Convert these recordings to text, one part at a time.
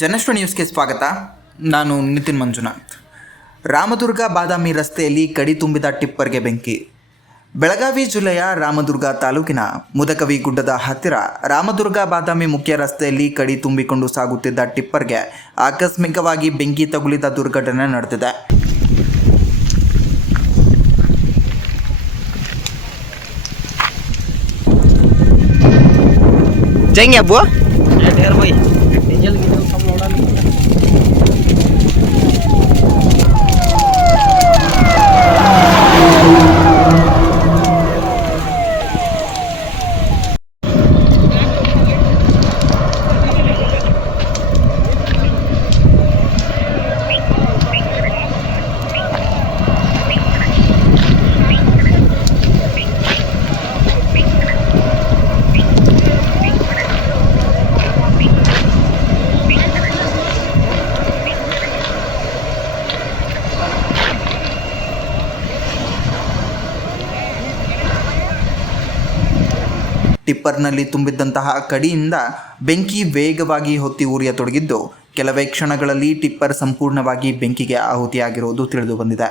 ಜನಶ್ರೀ ನ್ಯೂಸ್ಗೆ ಸ್ವಾಗತ. ನಾನು ನಿತಿನ್ ಮಂಜುನಾಥ್. ರಾಮದುರ್ಗ ಬಾದಾಮಿ ರಸ್ತೆಯಲ್ಲಿ ಕಡಿ ತುಂಬಿದ ಟಿಪ್ಪರ್ಗೆ ಬೆಂಕಿ. ಬೆಳಗಾವಿ ಜಿಲ್ಲೆಯ ರಾಮದುರ್ಗ ತಾಲೂಕಿನ ಮುದಕವಿ ಗುಡ್ಡದ ಹತ್ತಿರ ರಾಮದುರ್ಗ ಬಾದಾಮಿ ಮುಖ್ಯ ರಸ್ತೆಯಲ್ಲಿ ಕಡಿ ತುಂಬಿಕೊಂಡು ಸಾಗುತ್ತಿದ್ದ ಟಿಪ್ಪರ್ಗೆ ಆಕಸ್ಮಿಕವಾಗಿ ಬೆಂಕಿ ತಗುಲಿದ ದುರ್ಘಟನೆ ನಡೆದಿದೆ. जाएंगे अब वो ढेर भाई डीजल सब लोड़ा नहीं। ಟಿಪ್ಪರ್ನಲ್ಲಿ ತುಂಬಿದ್ದಂತಹ ಕಡಿಯಿಂದ ಬೆಂಕಿ ವೇಗವಾಗಿ ಹೊತ್ತಿ ಉರಿಯತೊಡಗಿದ್ದು, ಕೆಲವೇ ಕ್ಷಣಗಳಲ್ಲಿ ಟಿಪ್ಪರ್ ಸಂಪೂರ್ಣವಾಗಿ ಬೆಂಕಿಗೆ ಆಹುತಿಯಾಗಿರುವುದು ತಿಳಿದು ಬಂದಿದೆ.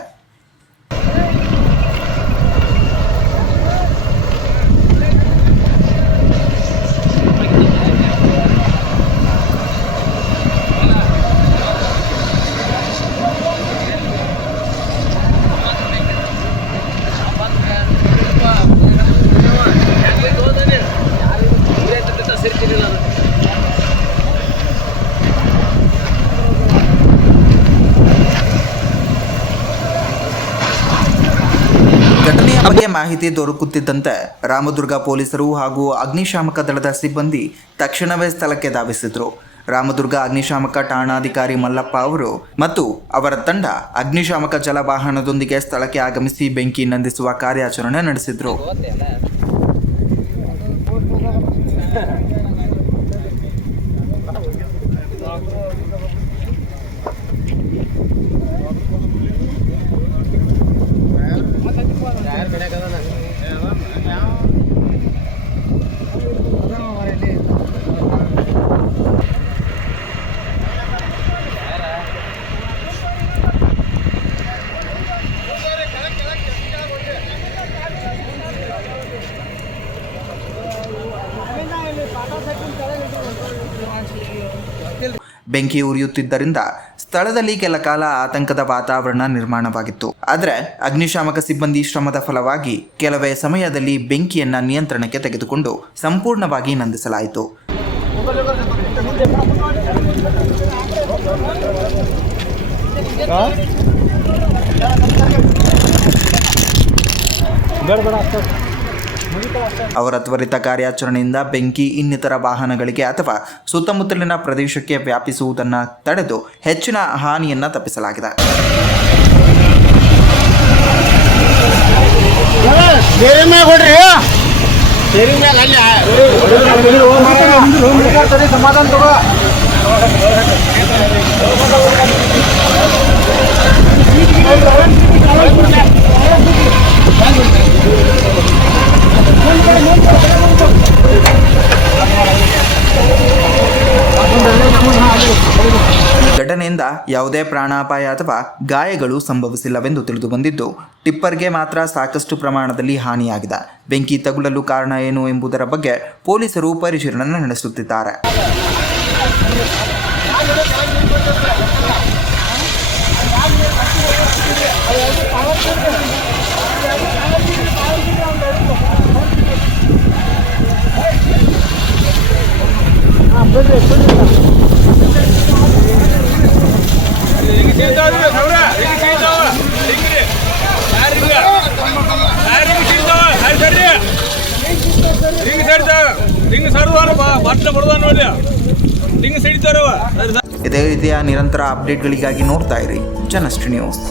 ಘಟನೆಯ ಬಗ್ಗೆ ಮಾಹಿತಿ ದೊರಕುತ್ತಿದ್ದಂತೆ ರಾಮದುರ್ಗ ಪೊಲೀಸರು ಹಾಗೂ ಅಗ್ನಿಶಾಮಕ ದಳದ ಸಿಬ್ಬಂದಿ ತಕ್ಷಣವೇ ಸ್ಥಳಕ್ಕೆ ಧಾವಿಸಿದ್ರು. ರಾಮದುರ್ಗ ಅಗ್ನಿಶಾಮಕ ಠಾಣಾಧಿಕಾರಿ ಮಲ್ಲಪ್ಪ ಅವರು ಮತ್ತು ಅವರ ತಂಡ ಅಗ್ನಿಶಾಮಕ ಜಲವಾಹನದೊಂದಿಗೆ ಸ್ಥಳಕ್ಕೆ ಆಗಮಿಸಿ ಬೆಂಕಿ ನಂದಿಸುವ ಕಾರ್ಯಾಚರಣೆ ನಡೆಸಿದ್ರು. ಬೆಂಕಿ ಉರಿಯುತ್ತಿದ್ದರಿಂದ ಸ್ಥಳದಲ್ಲಿ ಕೆಲ ಕಾಲ ಆತಂಕದ ವಾತಾವರಣ ನಿರ್ಮಾಣವಾಗಿತ್ತು. ಆದರೆ ಅಗ್ನಿಶಾಮಕ ಸಿಬ್ಬಂದಿ ಶ್ರಮದ ಫಲವಾಗಿ ಕೆಲವೇ ಸಮಯದಲ್ಲಿ ಬೆಂಕಿಯನ್ನ ನಿಯಂತ್ರಣಕ್ಕೆ ತೆಗೆದುಕೊಂಡು ಸಂಪೂರ್ಣವಾಗಿ ನಂದಿಸಲಾಯಿತು. ಅವರ ತ್ವರಿತ ಕಾರ್ಯಾಚರಣೆಯಿಂದ ಬೆಂಕಿ ಇನ್ನಿತರ ವಾಹನಗಳಿಗೆ ಅಥವಾ ಸುತ್ತಮುತ್ತಲಿನ ಪ್ರದೇಶಕ್ಕೆ ವ್ಯಾಪಿಸುವುದನ್ನು ತಡೆದು ಹೆಚ್ಚಿನ ಹಾನಿಯನ್ನು ತಪ್ಪಿಸಲಾಗಿದೆ. ಘಟನೆಯಿಂದ ಯಾವುದೇ ಪ್ರಾಣಾಪಾಯ ಅಥವಾ ಗಾಯಗಳು ಸಂಭವಿಸಿಲ್ಲವೆಂದು ತಿಳಿದು ಬಂದಿದ್ದು, ಟಿಪ್ಪರ್ಗೆ ಮಾತ್ರ ಸಾಕಷ್ಟು ಪ್ರಮಾಣದಲ್ಲಿ ಹಾನಿಯಾಗಿದೆ. ಬೆಂಕಿ ತಗುಲಲು ಕಾರಣ ಏನು ಎಂಬುದರ ಬಗ್ಗೆ ಪೊಲೀಸರು ಪರಿಶೀಲನೆ ನಡೆಸುತ್ತಿದ್ದಾರೆ. ಇದೇ ರೀತಿಯ ನಿರಂತರ ಅಪ್ಡೇಟ್ಗಳಿಗಾಗಿ ನೋಡ್ತಾ ಇರಿ ಜನಶ್ರೀ ನ್ಯೂಸ್.